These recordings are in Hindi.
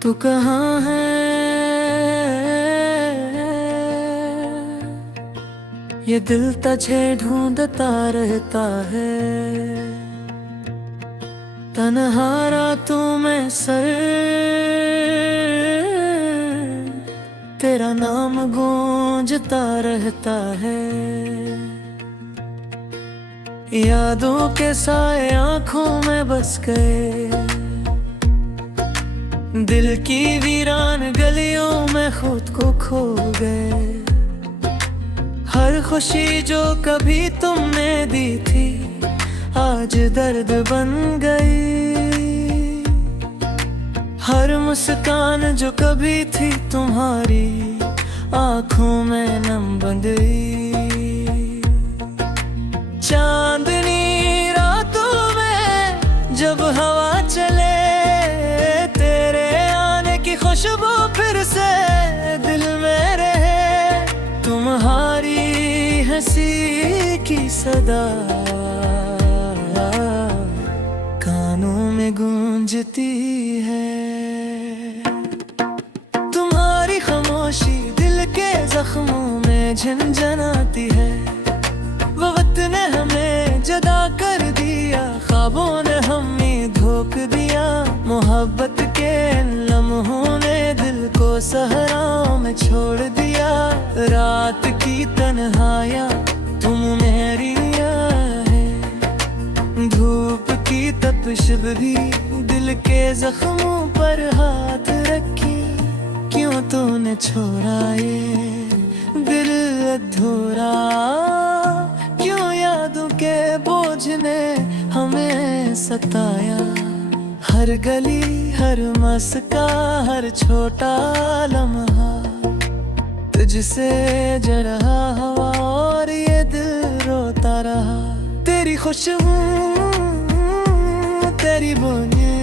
तू कहाँ है, ये दिल तुझे ढूंढता रहता है। तन्हा रातों में सर तेरा नाम गूंजता रहता है। यादों के साए आंखों में बस गए, दिल की वीरान गलियों में खुद को खो गए। हर खुशी जो कभी तुमने दी थी आज दर्द बन गई। हर मुस्कान जो कभी थी तुम्हारी आंखों में नम बन गई। चांदनी रातों में जब हवा चले, तेरे आने की खुशबू फिर से दिल में रहे। तुम्हारी हंसी की सदा कानों में गूंजती है। तुम्हारी खामोशी दिल के जख्मों में झंझनाती है। वो वक्त ने हमें जदा कर दिया, ख्वाबों ने हमें धोख दिया। मोहब्बत के लम्हों ने दिल को सहराओं में छोड़ दिया। रात की तन्हाइयाँ तुम मेरी है, धूप की तपिश भी दिल के जख्मों पर हाथ रखी। क्यों तूने छोड़ा ये दिल अधूरा, क्यों यादों के बोझ ने हमें सताया। हर गली हर मस्का हर छोटा लम्हा तुझसे जरा हवा और ये दिल रोता रहा। तेरी खुशबू तेरी बूंदें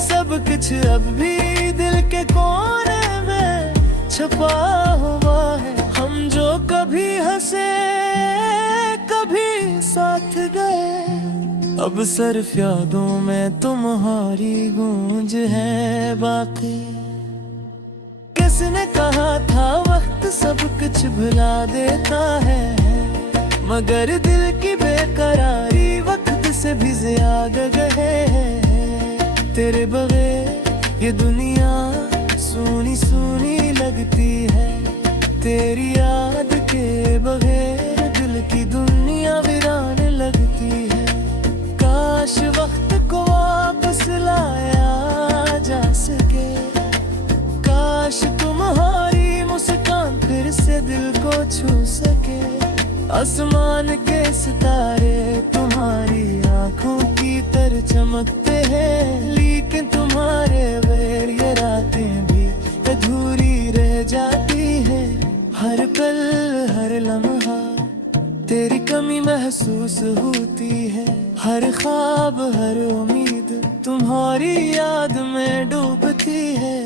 सब कुछ अब भी दिल के कोने में छुपा हुआ है। हम जो कभी हंसे कभी साथ गए, अब सिर्फ यादों में तुम्हारी गूंज है बाकी। किसने कहा था वक्त सब कुछ भुला देता है, मगर दिल की बेकरारी वक्त से भी ज्यादा गए है। तेरे बगैर ये दुनिया सूनी सूनी लगती है। तेरी याद के बगैर दिल की दुनिया वीरान लगती है। काश वक्त को वापस लाया जा सके, काश तुम्हारी मुस्कान फिर से दिल को छू सके। आसमान के सितारे तुम्हारी आंखों की तरह चमकते हैं, लेकिन तुम्हारे बगैर ये रातें भी अधूरी रह जाती है। हर पल हर लम्हा तेरी कमी महसूस होती है। हर ख्वाब हर उम्मीद तुम्हारी याद में डूबती है।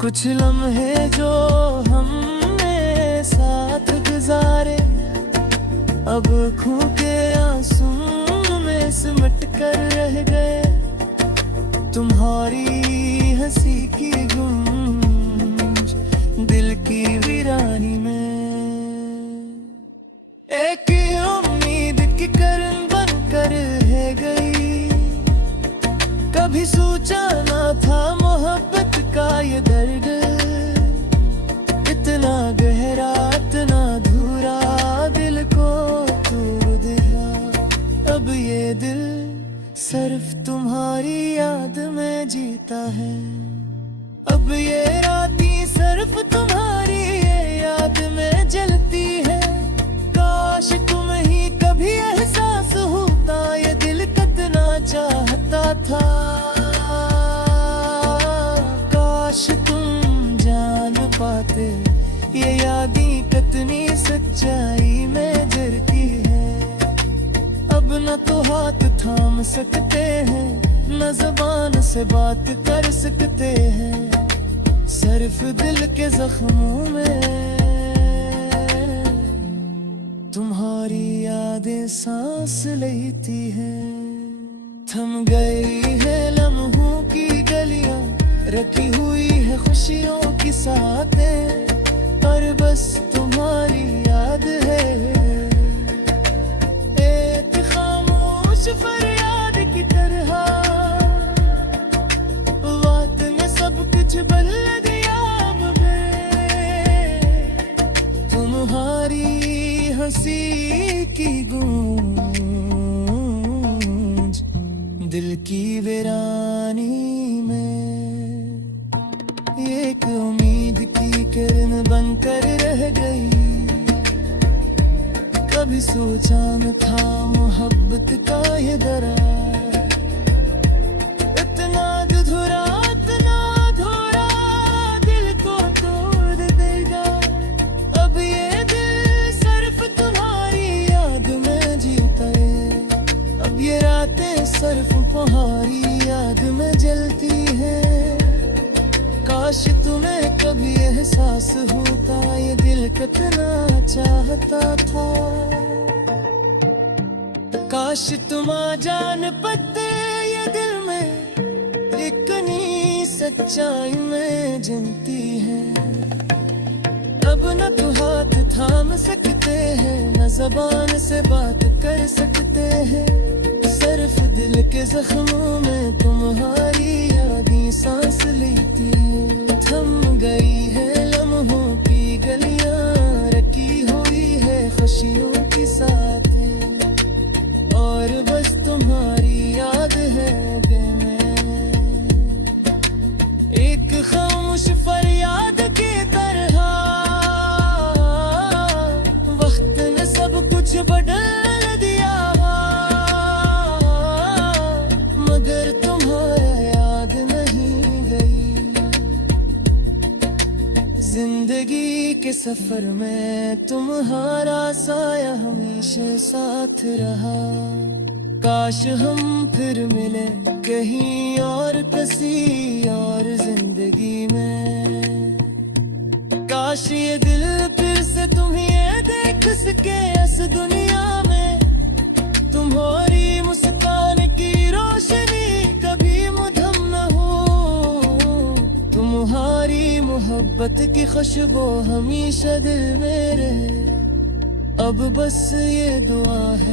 कुछ लम्हे जो हमने साथ गुजारे अब आँखों के आंसू में सिमट कर रह गए। तुम्हारी हंसी की गूंज दिल की वीरानी में एक उम्मीद की किरण बनकर रह गई। कभी सोचा ना था मोहब्बत का ये दर्द इतना गहरा इतना अधूरा दिल को तोड़ दिया। अब ये दिल सिर्फ तुम्हारी याद में जीता है। अब ये रातें सिर्फ तुम्हारी ये याद में जलती है। काश तुम ही कभी एहसास होता ये दिल कितना चाहता था। काश तुम जान पाते ये यादें कितनी सच्चाई में जरती है। अब न तो हाथ थाम सकते हैं न ज़बान से बात कर सकते हैं। सिर्फ दिल के जख्मों में तुम्हारी यादें सांस लेती है। थम गई है लम्हों की गलियां, रखी हुई है खुशियों की साथें, पर बस तुम्हारी याद है। एक खामोश फरियाद की तरह वक्त ने सब कुछ बदल दिया मगर तुम्हारी हंसी की गूंज दिल की वीरानी में एक उम्मीद की किरण बनकर रह गई। कभी सोचा न था मोहब्बत का ये दरार इतना अधूरा दिल को तोड़ देगा। अब ये दिल सिर्फ तुम्हारी याद में जीता है, अब ये रातें सिर्फ तुम्हारी याद में जलती है। काश तुम्हें कभी एहसास होता ये दिल कितना चाहता था। काश तुम आ जान पाते ये दिल में इतनी सच्चाई में जनती है। अब न तो हाथ थाम सकते हैं, न जबान से बात कर सकते हैं, सिर्फ दिल के जख्मों में तुम्हारी यादें सांस लेती है। थम गई है लम्हों की गलियां, रखी हुई है खुशियों की साथें, और बस तुम्हारी याद है एक खामोश फरियाद की तरह वक्त ने सब कुछ बदल दिया मगर तुम्हारा याद नहीं गई। जिंदगी के सफर में तुम्हारा साया हमेशा साथ रहा। काश हम फिर मिले कहीं और किसी और जिंदगी में। काश ये दिल फिर से तुम्हें देख सके इस दुनिया में। तुम्हारी मुस्कान की रोशनी कभी मुधम न हो, तुम्हारी मोहब्बत की खुशबू हमेशा दिल में रहे। अब बस ये दुआ है।